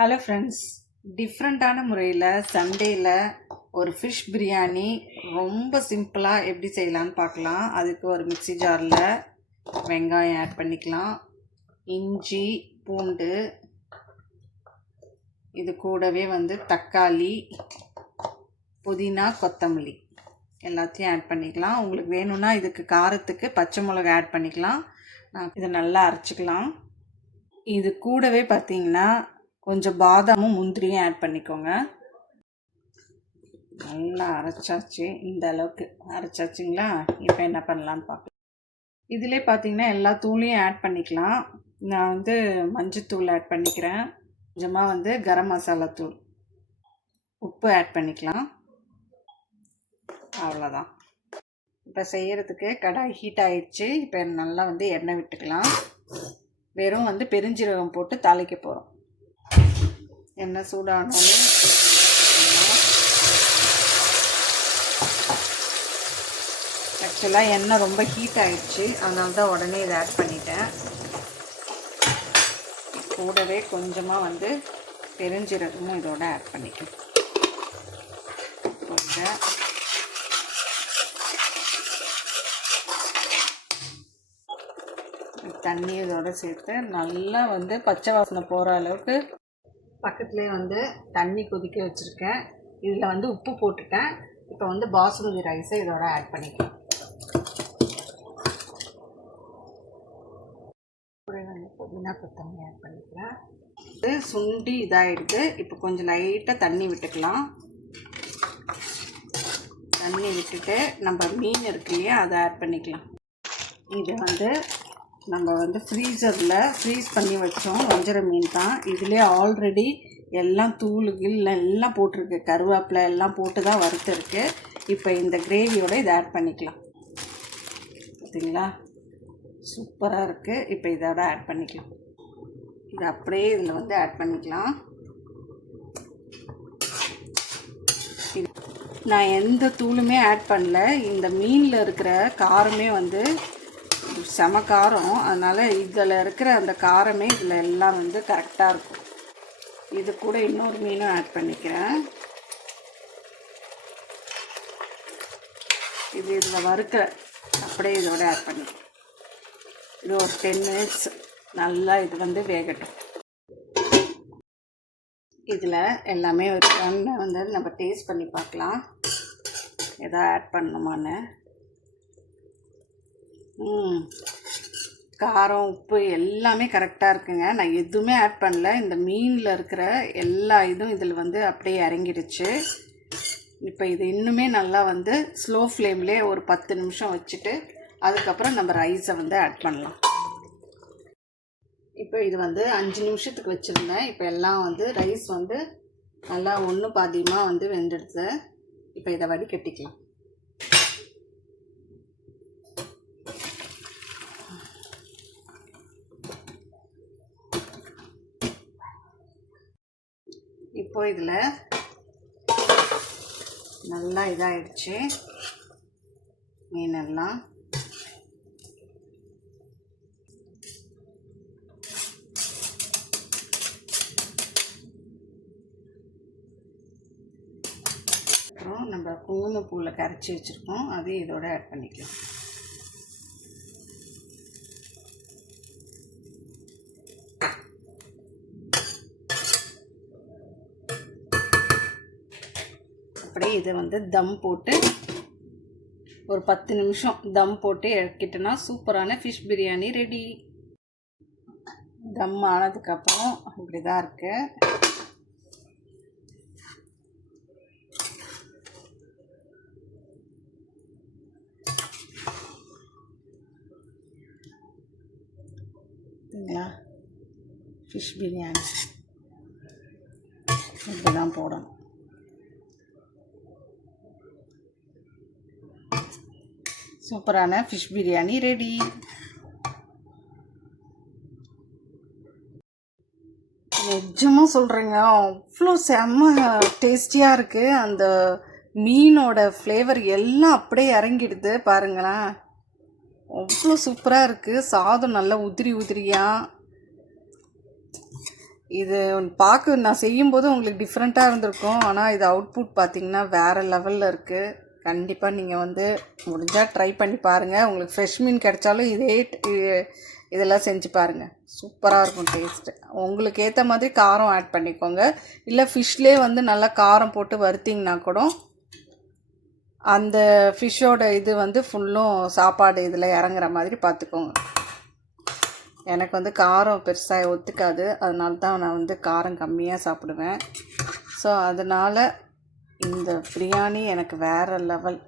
Hello friends, டிஃப்ரெண்ட்டான முறையில் சண்டேயில் ஒரு ஃபிஷ் பிரியாணி ரொம்ப சிம்பிளாக எப்படி செய்யலான்னு பார்க்கலாம். அதுக்கு ஒரு மிக்ஸி ஜாரில் வெங்காயம் ஆட் பண்ணிக்கலாம், இஞ்சி பூண்டு, இது கூடவே தக்காளி, புதினா, கொத்தமல்லி எல்லாத்தையும் ஆட் பண்ணிக்கலாம். உங்களுக்கு வேணும்னா இதுக்கு காரத்துக்கு பச்சை மிளகா ஆட் பண்ணிக்கலாம். இதை நல்லா அரைச்சிக்கலாம். இது கூடவே பார்த்திங்கன்னா கொஞ்சம் பாதாமும் முந்திரியும் ஆட் பண்ணிக்கோங்க. நல்லா அரைச்சாச்சு, இந்த அளவுக்கு அரைச்சாச்சுங்களா? இப்போ என்ன பண்ணலான்னு பார்க்கலாம். இதிலே பார்த்திங்கன்னா எல்லா தூளையும் ஆட் பண்ணிக்கலாம். நான் மஞ்சத்தூள் ஆட் பண்ணிக்கிறேன், கொஞ்சமாக கரம் மசாலா தூள், உப்பு ஆட் பண்ணிக்கலாம். அவ்வளோதான். இப்போ செய்கிறதுக்கு கடாய் ஹீட் ஆகிடுச்சு. இப்போ நல்லா எண்ணெய் விட்டுக்கலாம். வெறும் பெருஞ்சீரகம் போட்டு தாளிக்க போகிறோம். எண்ணெய் சூடானோன்னு ஆக்சுவலாக எண்ணெய் ரொம்ப ஹீட் ஆகிடுச்சு, அதனால தான் உடனே இதை ஆட் பண்ணிட்டேன். கூடவே கொஞ்சமாக பெருஞ்சீரகமும் இதோட ஆட் பண்ணிட்டேன். தண்ணி இதோட சேர்த்து நல்லா பச்சை வாசனை போகிற அளவுக்கு பக்கத்துலேயே தண்ணி கொதிக்க வச்சுருக்கேன். இதில் உப்பு போட்டுட்டேன். இப்போ பாசுமதி ரைஸை இதோட ஆட் பண்ணிக்கலாம். புதினா கொத்தமல்லி ஆட் பண்ணிக்கிறேன். இது சுண்டி இதாகிடுது. இப்போ கொஞ்சம் லைட்டாக தண்ணி விட்டுக்கலாம். தண்ணி விட்டுட்டு நம்ம மீன் இருக்கு இல்லையா, அதை ஆட் பண்ணிக்கலாம். இது நம்ம ஃப்ரீசரில் ஃப்ரீஸ் பண்ணி வச்சோம் வஞ்சர மீன் தான். இதிலே ஆல்ரெடி எல்லாம் தூளுகள் எல்லாம் போட்டிருக்கு, கருவேப்பிலை எல்லாம் போட்டு தான் வறுத்துருக்கு. இப்போ இந்த கிரேவியோட இதை ஆட் பண்ணிக்கலாம். பார்த்தீங்களா, சூப்பராக இருக்குது. இப்போ இதோட ஆட் பண்ணிக்கலாம். இது அப்படியே இதில் ஆட் பண்ணிக்கலாம். நான் எந்த தூளுமே ஆட் பண்ணல. இந்த மீனில் இருக்கிற காரமே செம காரம், அதனால் இதில் இருக்கிற அந்த காரமே இதில் எல்லாம் கரெக்டாக இருக்கும். இது கூட இன்னொரு மீனும் ஆட் பண்ணிக்கிறேன். இது இதில் வறுக்க அப்படியே இதோட ஆட் பண்ணிக்கிறேன். இது ஒரு 10 minutes நல்லா இது வேகட்டும். இதில் எல்லாமே நம்ம டேஸ்ட் பண்ணி பார்க்கலாம், எதா ஆட் பண்ணணுமான்னு. காரம் உப்பு எல்லாமே கரெக்டாக இருக்குங்க. நான் எதுவுமே ஆட் பண்ணல. இந்த மீனில் இருக்கிற எல்லா இதுவும் இதில் அப்படியே இறங்கிடுச்சு. இப்போ இது இன்னுமே நல்லா ஸ்லோ ஃப்ளேம்லேயே ஒரு 10 நிமிஷம் வச்சுட்டு அதுக்கப்புறம் நம்ம ரைஸை ஆட் பண்ணலாம். இப்போ இது 5 நிமிஷத்துக்கு வச்சுருந்தேன். இப்போ எல்லாம் ரைஸ் நல்லா ஒன்று பாதியமாக வெந்துடுது. இப்போ இதை வடிகட்டிக்கலாம். இப்போ இதில் நல்லா இதாகிடுச்சு மீனெல்லாம். அப்புறம் நம்ம குங்குமப்பூவில் கரைச்சி வச்சுருக்கோம், அதையும் இதோட ஆட் பண்ணிக்கலாம். அப்படியே இதை தம் போட்டு ஒரு 10 நிமிஷம் தம் போட்டு இறக்கிட்டோன்னா சூப்பரான ஃபிஷ் பிரியாணி ரெடி. தம் ஆனதுக்கப்புறம் இப்படி தான் இருக்கு. ஃபிஷ் பிரியாணி இப்படி தான் போடணும். சூப்பரான ஃபிஷ் பிரியாணி ரெடி. நிஜமாக சொல்கிறேங்க, அவ்வளோ செம்ம டேஸ்டியாக இருக்குது. அந்த மீனோட ஃப்ளேவர் எல்லாம் அப்படியே இறங்கிடுது பாருங்களேன். அவ்வளோ சூப்பராக இருக்குது. சாதம் நல்லா உதிரி உதிரியாக. இது பார்க்க நான் செய்யும்போது உங்களுக்கு டிஃப்ரெண்ட்டாக இருந்திருக்கும். ஆனால் இது அவுட்புட் பார்த்திங்கன்னா வேறு லெவலில் இருக்குது. கண்டிப்பாக நீங்கள் வந்து முடிஞ்சால் ட்ரை பண்ணி பாருங்கள். உங்களுக்கு ஃப்ரெஷ் மீன் கிடைச்சாலும் இதெல்லாம் செஞ்சு பாருங்கள். சூப்பராக இருக்கும் டேஸ்ட்டு. உங்களுக்கு ஏற்ற மாதிரி காரம் ஆட் பண்ணிக்கோங்க. இல்லை ஃபிஷ்லேயே வந்து நல்லா காரம் போட்டு வறுத்திங்கன்னா கூட அந்த ஃபிஷ்ஷோட இது வந்து ஃபுல்லும் சாப்பாடு இதில் இறங்குற மாதிரி பார்த்துக்கோங்க. எனக்கு வந்து காரம் பெருசாக ஒத்துக்காது. அதனால தான் நான் வந்து காரம் கம்மியாக சாப்பிடுவேன். ஸோ அதனால் இந்த பிரியாணி எனக்கு வேறு லெவல்.